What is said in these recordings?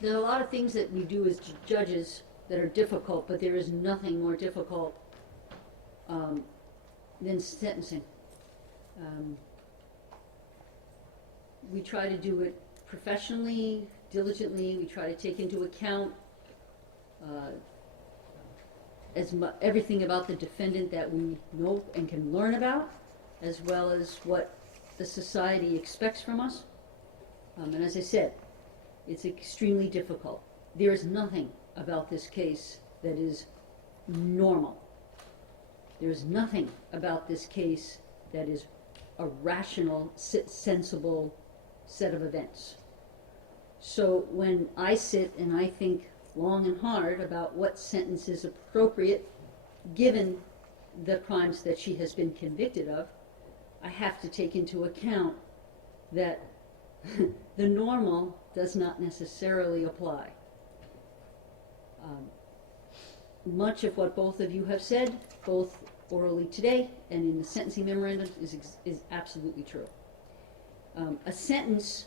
There are a lot of things that we do as judges that are difficult, but there is nothing more difficult than sentencing. We try to do it professionally, diligently. We try to take into account everything about the defendant that we know and can learn about, as well as what the society expects from us. And as I said, it's extremely difficult. There is nothing about this case that is normal. There is nothing about this case that is a rational, sensible set of events. So when I sit and I think long and hard about what sentence is appropriate given the crimes that she has been convicted of, I have to take into account that the normal does not necessarily apply. Much of what both of you have said, both orally today and in the sentencing memorandum, is absolutely true. A sentence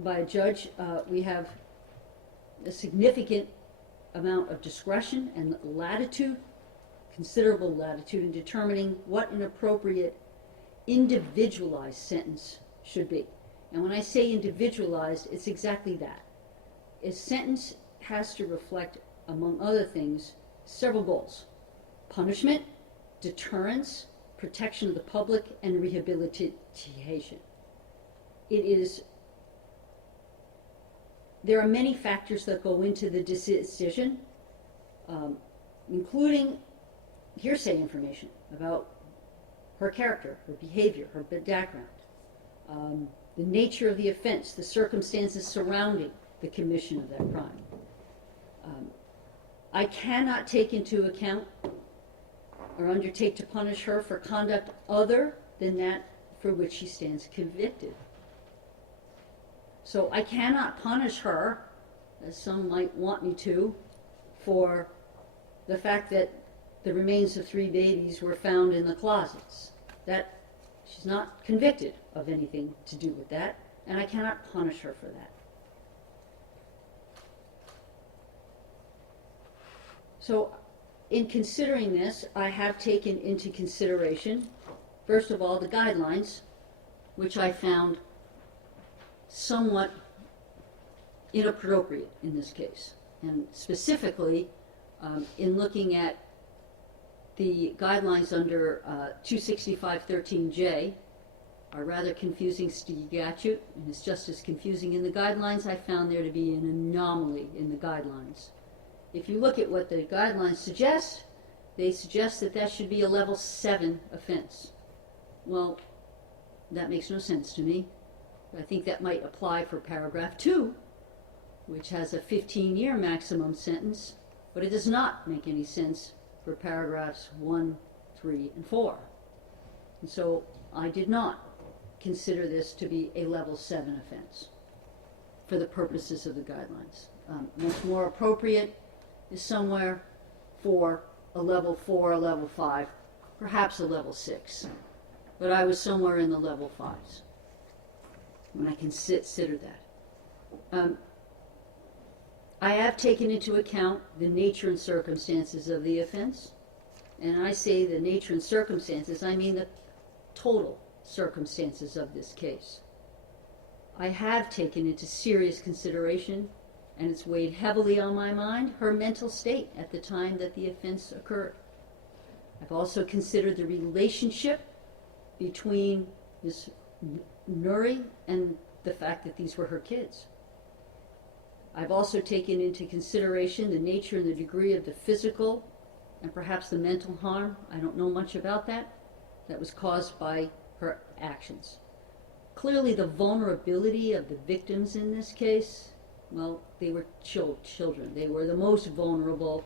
by a judge, we have a significant amount of discretion and latitude, considerable latitude in determining what an appropriate individualized sentence should be. And when I say individualized, it's exactly that. A sentence has to reflect, among other things, several goals: punishment, deterrence, protection of the public, and rehabilitation. There are many factors that go into the decision, including hearsay information about her character, her behavior, her background, the nature of the offense, the circumstances surrounding the commission of that crime. I cannot take into account or undertake to punish her for conduct other than that for which she stands convicted. So I cannot punish her, as some might want me to, for the fact that the remains of 3 babies were found in the closets. That she's not convicted of anything to do with that, and I cannot punish her for that. So in considering this, I have taken into consideration, first of all, the guidelines, which I found somewhat inappropriate in this case. And specifically, in looking at the guidelines under 265.13J, are rather confusing statute, and it's just as confusing in the guidelines. I found there to be an anomaly in the guidelines. If you look at what the guidelines suggest, they suggest that that should be a level 7 offense. Well, that makes no sense to me. I think that might apply for paragraph 2, which has a 15-year maximum sentence, but it does not make any sense for paragraphs 1, 3, and 4. And so I did not consider this to be a level 7 offense for the purposes of the guidelines. Much more appropriate is somewhere for a level 4, a level 5, perhaps a level 6. But I was somewhere in the level 5s when I considered that. I have taken into account the nature and circumstances of the offense. And I say the nature and circumstances, I mean the total circumstances of this case. I have taken into serious consideration, and it's weighed heavily on my mind, her mental state at the time that the offense occurred. I've also considered the relationship between Ms. Murray and the fact that these were her kids. I've also taken into consideration the nature and the degree of the physical and perhaps the mental harm, I don't know much about that was caused by her actions. Clearly the vulnerability of the victims in this case, well, they were children. They were the most vulnerable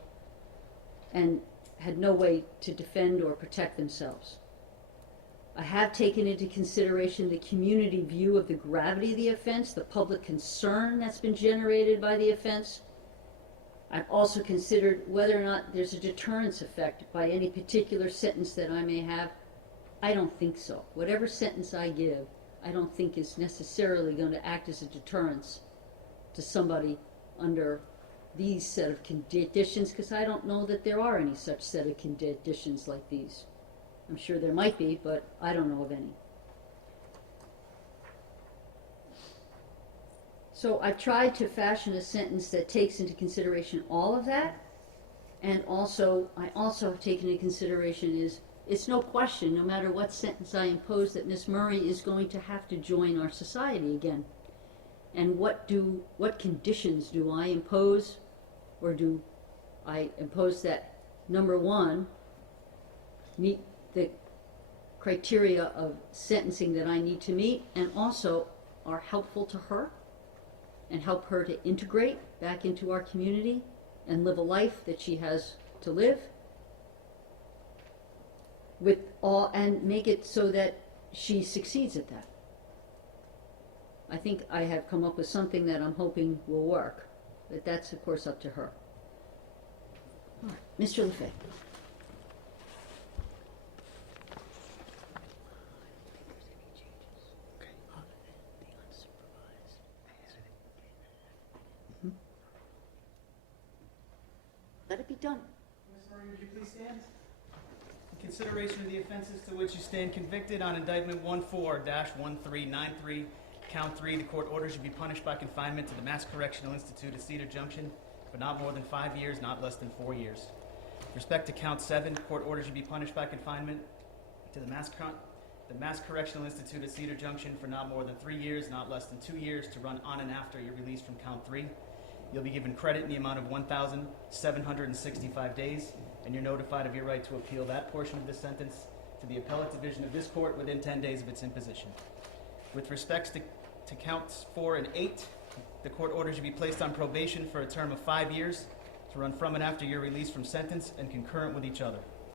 and had no way to defend or protect themselves. I have taken into consideration the community view of the gravity of the offense, the public concern that's been generated by the offense. I've also considered whether or not there's a deterrence effect by any particular sentence that I may have. I don't think so. Whatever sentence I give, I don't think is necessarily going to act as a deterrence to somebody under these set of conditions, because I don't know that there are any such set of conditions like these. I'm sure there might be, but I don't know of any. So I tried to fashion a sentence that takes into consideration all of that, and also I also have taken into consideration is it's no question, no matter what sentence I impose, that Miss Murray is going to have to join our society again. And what conditions do I impose, or do I impose that, number one, meet the criteria of sentencing that I need to meet, and also are helpful to her and help her to integrate back into our community and live a life that she has to live, with all, and make it so that she succeeds at that. I think I have come up with something that I'm hoping will work, but that's of course up to her. All right, Mr. LaFay. Let it be done. Ms. Murray, would you please stand? In consideration of the offenses to which you stand convicted on indictment 14-1393, count 3, the court orders you be punished by confinement to the Mass Correctional Institute at Cedar Junction for not more than 5 years, not less than 4 years. With respect to count 7, court orders you be punished by confinement to the Mass Correctional Institute at Cedar Junction for not more than 3 years, not less than 2 years, to run on and after your release from count 3. You'll be given credit in the amount of 1,765 days, and you're notified of your right to appeal that portion of this sentence to the appellate division of this court within 10 days of its imposition. With respects to counts 4 and 8, the court orders you be placed on probation for a term of 5 years to run from and after your release from sentence and concurrent with each other.